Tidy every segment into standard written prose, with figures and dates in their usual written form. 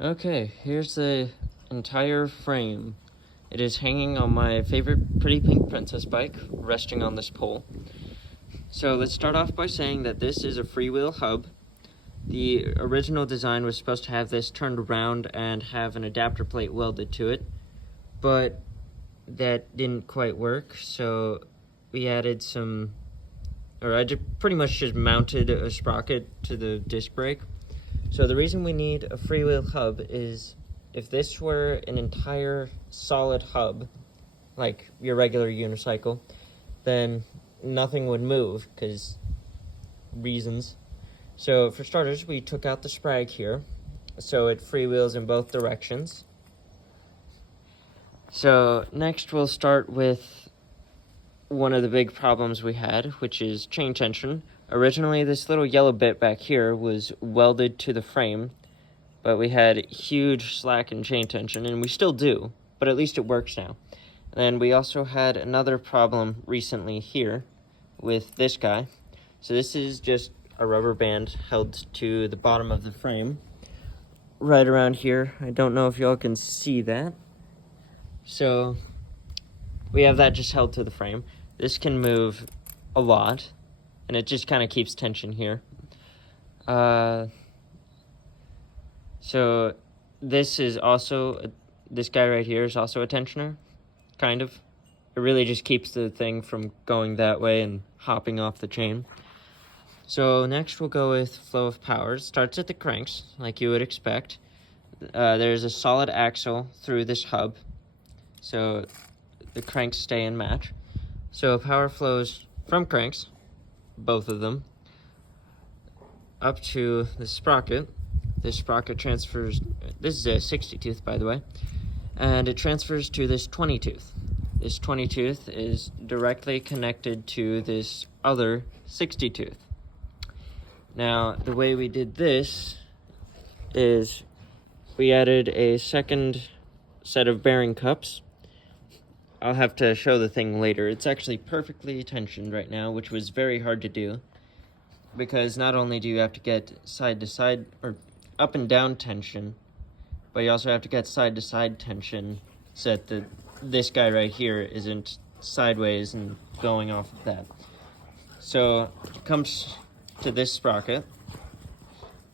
Okay, here's the entire frame. It is hanging on my favorite pretty pink princess bike, resting on this pole. So let's start off by saying that this is a freewheel hub. The original design was supposed to have this turned around and have an adapter plate welded to it, but that didn't quite work, so we added I pretty much just mounted a sprocket to the disc brake. So the reason we need a freewheel hub is if this were an entire solid hub, like your regular unicycle, then nothing would move because reasons. So for starters, we took out the sprag here, so it freewheels in both directions. So next we'll start with one of the big problems we had, which is chain tension. Originally, this little yellow bit back here was welded to the frame, but we had huge slack in chain tension, and we still do, but at least it works now. And then we also had another problem recently here with this guy. So this is just a rubber band held to the bottom of the frame, right around here. I don't know if y'all can see that. So we have that just held to the frame. This can move a lot, and it just kind of keeps tension here. So this is also, this guy right here is also a tensioner, kind of. It really just keeps the thing from going that way and hopping off the chain. So next we'll go with flow of power. It starts at the cranks, like you would expect. There's a solid axle through this hub, so the cranks stay in match. So power flows from cranks, both of them, up to the sprocket. This sprocket transfers, this is a 60 tooth by the way, and it transfers to this 20 tooth. This 20 tooth is directly connected to this other 60 tooth. Now, the way we did this is we added a second set of bearing cups. I'll have to show the thing later. It's actually perfectly tensioned right now, which was very hard to do, because not only do you have to get side to side, or up and down tension, but you also have to get side to side tension so that this guy right here isn't sideways and going off of that. So it comes to this sprocket,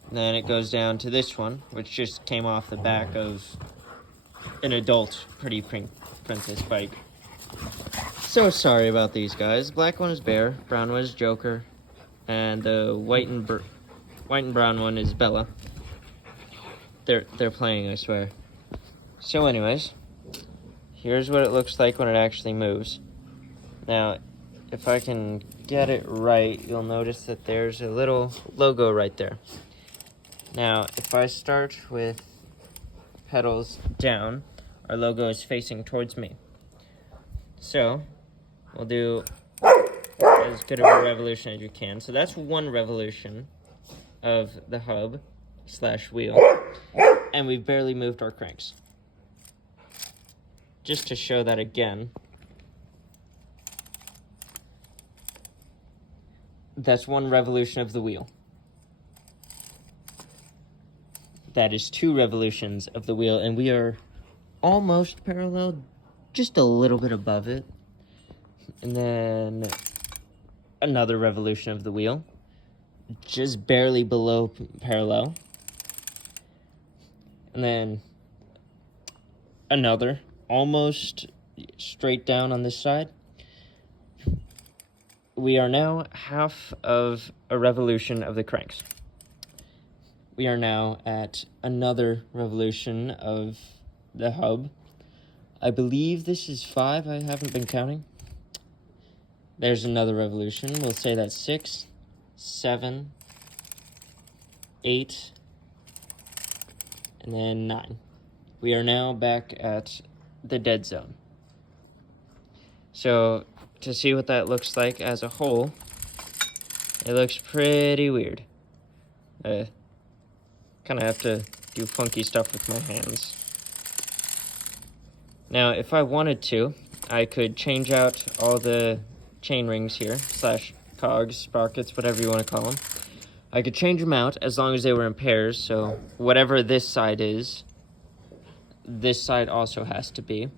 and then it goes down to this one, which just came off the back of an adult pretty pink princess bike. So sorry about these guys. Black one is Bear, brown one is Joker, and the white and brown one is Bella. They're playing, I swear. So anyways, here's what it looks like when it actually moves. Now, if I can get it right, you'll notice that there's a little logo right there. Now, if I start with pedals down, our logo is facing towards me. So, we'll do as good of a revolution as you can. So that's one revolution of the hub / wheel, and we've barely moved our cranks. Just to show that again, that's one revolution of the wheel. That is two revolutions of the wheel, and we are almost parallel, just a little bit above it. And then another revolution of the wheel, just barely below parallel. And then another, almost straight down on this side. We are now half of a revolution of the cranks. We are now at another revolution of the hub. I believe this is 5, I haven't been counting. There's another revolution. We'll say that's 6, 7, 8, and then 9. We are now back at the dead zone. So, to see what that looks like as a whole, it looks pretty weird. Kind of have to do funky stuff with my hands. Now, if I wanted to, I could change out all the chain rings here, / cogs, sprockets, whatever you want to call them. I could change them out as long as they were in pairs, so whatever this side is, this side also has to be.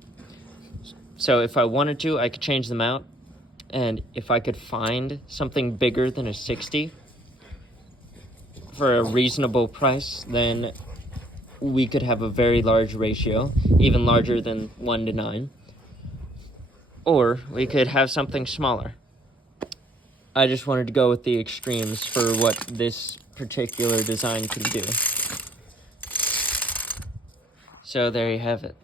So if I wanted to, I could change them out, and if I could find something bigger than a 60 for a reasonable price, then we could have a very large ratio, even larger than 1 to 9. Or we could have something smaller. I just wanted to go with the extremes for what this particular design can do. So there you have it.